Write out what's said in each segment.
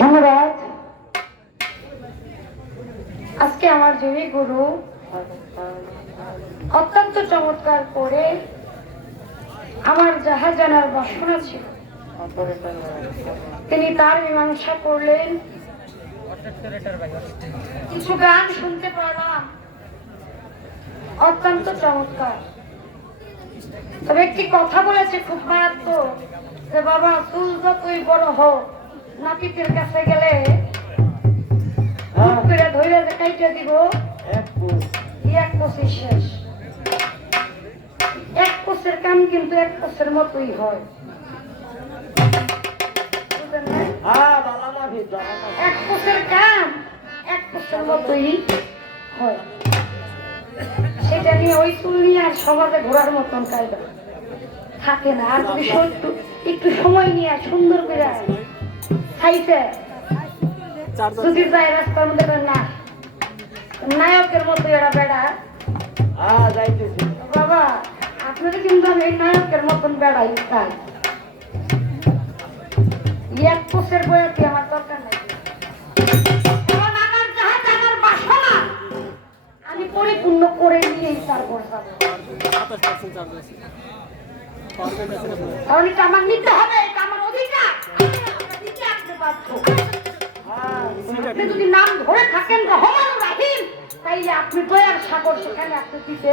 ধন্যবাদ। আজকে আমার যিনি গুরু অত্যন্ত চমৎকার করে আমার যাহা জানার বাসনা ছিল তিনি তার মীমাংসা করলেন। কিছু গান শুনতে পারলাম, অত্যন্ত চমৎকার। তবে একটি কথা বলেছে খুব মারাত্মক, যে বাবা চুল যতই বড় হোক নাপিতের কাছে গেলে ধরে যে কাইটে দিব এক কোষে শেষ। এক কোষের কাম কিন্তু এক কোষের মতোই হয়। এক কোষের কাম এক কোষের মতোই হয়। সেটা নিয়ে ওই চুল নিয়ে আর সমাজে ঘোরার মতন কায়দা থাকে না। আর যদি একটু সময় নিয়ে সুন্দর করে খাইতে যদি যায় রাস্তার মধ্যে না নায়কের মতো এরা বেড়া বাবা, আপনাদের কিন্তু আমি এই নায়কের মতন বেড়াই চাই। এক কোষের বয়সে আমার দরকার নাই। আমার যাহা আমার বাসনা আমি পরিপূর্ণ করে নিয়েই তারপর যাবো। তাহলে আমার নিতে হবে, এটা আমার অধিকার। আপনি যদি নাম ধরে থাকেন রহমান রাহিম, তাইলে আপনি দয়ার সাগর সেখানে আপনি দিতে।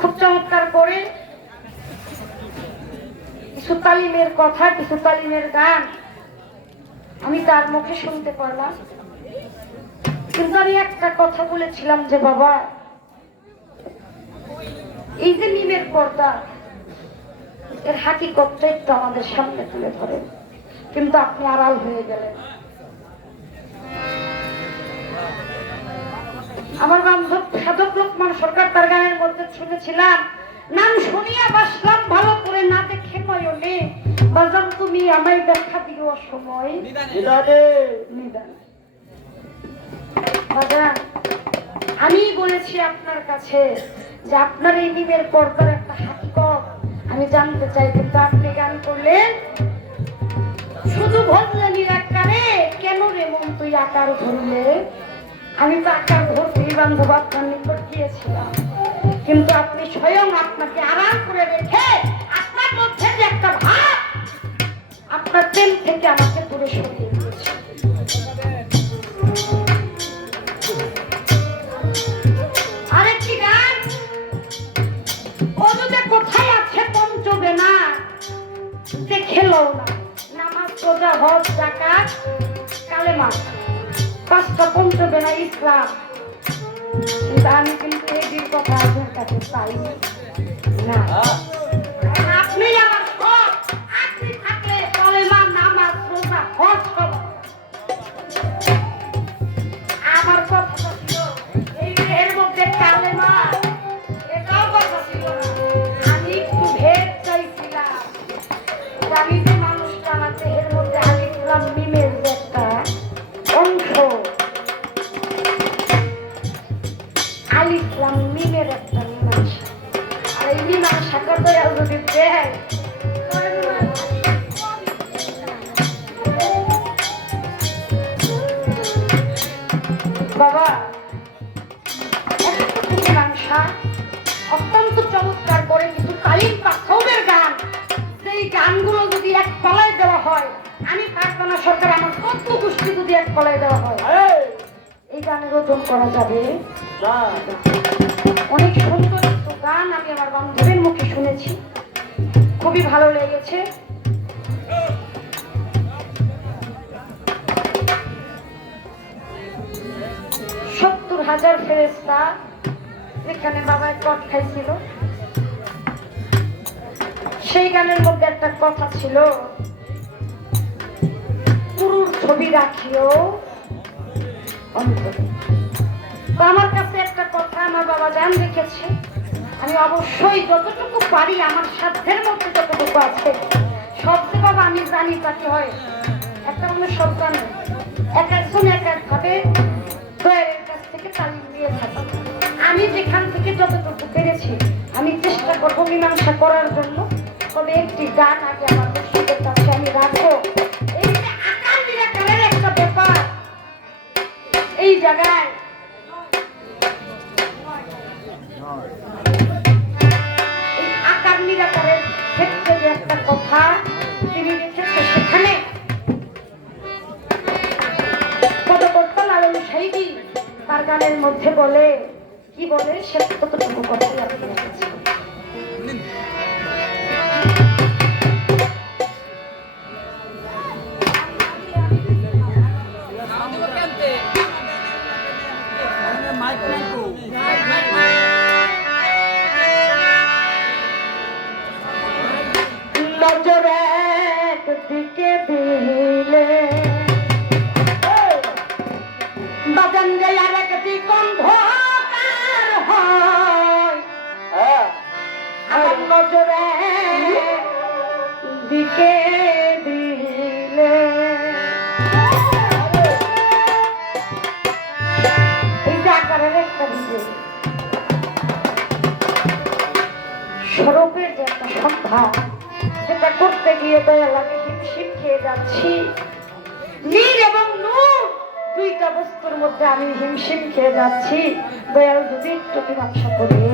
খুব চমৎকার করে কিছু তালিমের কথা, কিছু তালিমের গান আমি তার মুখে শুনতে পারলাম। কিন্তু আমি একটা কথা বলেছিলাম যে বাবা, এই যে নিমের পর্দা এর হাকিকতটা একটু আমাদের সামনে তুলে ধরেন, কিন্তু আপনি আড়াল হয়ে গেলেন। আমার বান্ধব সাধক লোকমান সরকার তার গানের মধ্যে শুনেছিলাম, নাম শুনিয়া বাসলাম ভালো করে না দেখে নয়নে, বাজান তুমি আমায় দেখা দিও সময় নিদানে। বাজান আমি বলেছি আপনার কাছে যে আপনার এই নিমের পর্দার একটা হাকিকত আমি জানতে চাই, কিন্তু আপনি গান করলেন শুধু ভজলে নিরাকারে কেন রে মন তুই আকার ধরলে। আমি তো আকার ধরতেই বান্ধব আপনার নিকট গিয়েছিলাম, কিন্তু আপনি স্বয়ং আপনাকে আরাম করে রেখে আপনার মধ্যে যে একটা ভাব আপনার তেল থেকে আমাকে দূরে সরিয়ে দিয়েছে। আরেকটি গান, অযুদে কোথায় আছে পঞ্চবে না দেখেলো না, নামাজ রোজা হজ যাকাত কালেমা পাঁচটা পঞ্চবে না ইসলাম। কিন্তু আমি কিন্তু এই কথা আপনার কাছে চাই না। আপনি আমার সব, আপনি থাকলে কালেমা নামাজ রোজা হজ সব আমার কথা ছিল। এই এর মধ্যে কালেমা এটাও কথা ছিল না। আমি একটু ভেদ চাইছিলাম, আমি যে মানুষটা আমার দেহের মধ্যে আলিফলাম মিমের যে একটা অংশ, আলিফলাম মিমের একটা মীমাংসা। আর এই মীমাংসাটা তো যদি দেয় বাবা, মীমাংসা অত্যন্ত চমৎকার করে কিছু কালিম পাথরের গান, সেই গানগুলো যদি এক পালায় দেওয়া হয়, আমি কারখানা সরকার আমার কত গোষ্ঠী যদি এক পালায় দেওয়া হয়, এই গানের ওজন করা যাবে। অনেক সুন্দর কিছু গান আমি আমার বান্ধবের মুখে শুনেছি, খুবই ভালো লেগেছে। 70,000 ফেরেশতা যেখানে বাবায় কট খাইছিল, সেই গানের মধ্যে একটা কথা ছিল, গুরুর ছবি রাখিও অন্তরে। তো আমার কাছে একটা কথা আমার বাবা জান রেখেছে, আমি অবশ্যই যতটুকু পারি আমার সাধ্যের মধ্যে যতটুকু আছে সবচেয়ে বাবা আমি জানি তাকে হয় একটা কোনো সব জানে এক একজন এক একভাবে দয়ারের কাছ থেকে তালিম দিয়ে থাকে। আমি যেখান থেকে যতটুকু পেরেছি আমি চেষ্টা করবো মীমাংসা করার জন্য, তবে একটি গান আগে আমার দর্শকের কাছে আমি রাখবো। এই যে আকার নিরাকারের একটা ব্যাপার, এই জায়গায় এই আকার নিরাকারের ক্ষেত্রে যে একটা কথা তিনি লিখেছে, সেখানে পদকর্তা লালন সাহেবী তার গানের মধ্যে বলে, কি বলে সে কতটুকু কথাই আপনি লিখেছেন। নজর একদিকে দিলে বাজান যে আর একদিক অন্ধকার হয়, আমার নজর দিকে দিলে এই যে আকারের একটা দিকে স্বরূপের যে একটা সন্ধ্যা, সেটা করতে গিয়ে দয়া লাগে হিমশিম খেয়ে যাচ্ছি। নীল এবং নূর দুইটা বস্তুর মধ্যে আমি হিমশিম খেয়ে যাচ্ছি। দয়াল যদি একটু মীমাংসা করে